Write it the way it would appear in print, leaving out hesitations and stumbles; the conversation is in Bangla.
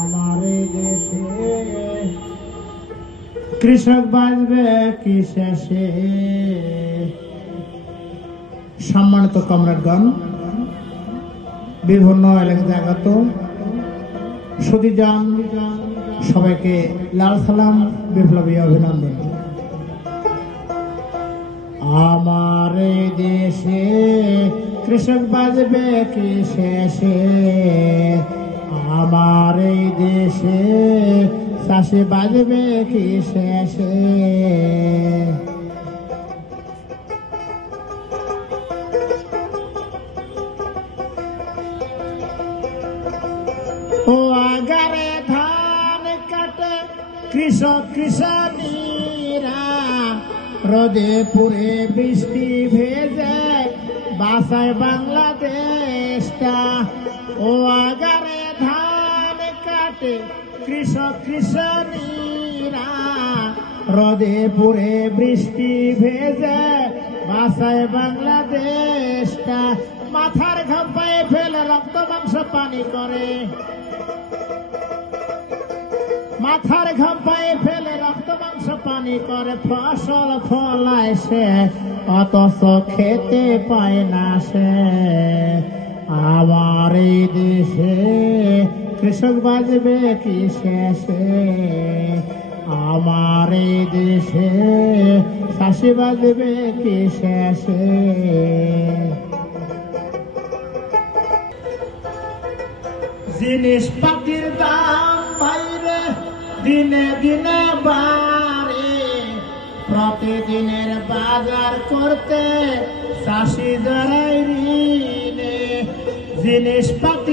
আমার এই দেশে কৃষক বাঁচবে কি শেষে। সম্মানিত কমরেডগণ, বিভিন্ন এলাকায় আগত সুধীজন সবাইকে লাল সালাম, বিপ্লবী অভিনন্দন। আমার এই দেশে কৃষক বাঁচবে কি শেষে। আমার এই দেশে চাষি বাঁচবে কি শেষে। ও আগারে ধান কাটে কৃষক কৃষানীরা, রোদে পুড়ে বৃষ্টি ভেজে বাঁচায় বাংলাদেশটা। ও আগারে ধান কাটে কৃষক কৃষানীরা, রোদে পুড়ে বৃষ্টি ভেজে বাঁচায় বাংলাদেশটা। মাথার ঘাম পায়ে ফেলে রক্ত মাংস পানি করে, মাথার ঘাম পায়ে ফেলে রক্ত মাংস পানি করে। ফসল ফলায় সে অথচ খেতে পায় না সে। আমার এই দেশে কৃষক বাঁচবে কি শেষে। আমার এই দেশে চাষি বাঁচবে কি শেষে। জিনিসপাতির দাম বাইরে দিনে দিনে বাড়ে, প্রতিদিনের বাজার করতে চাষি যারাই ঋণে। জিনিসপাতি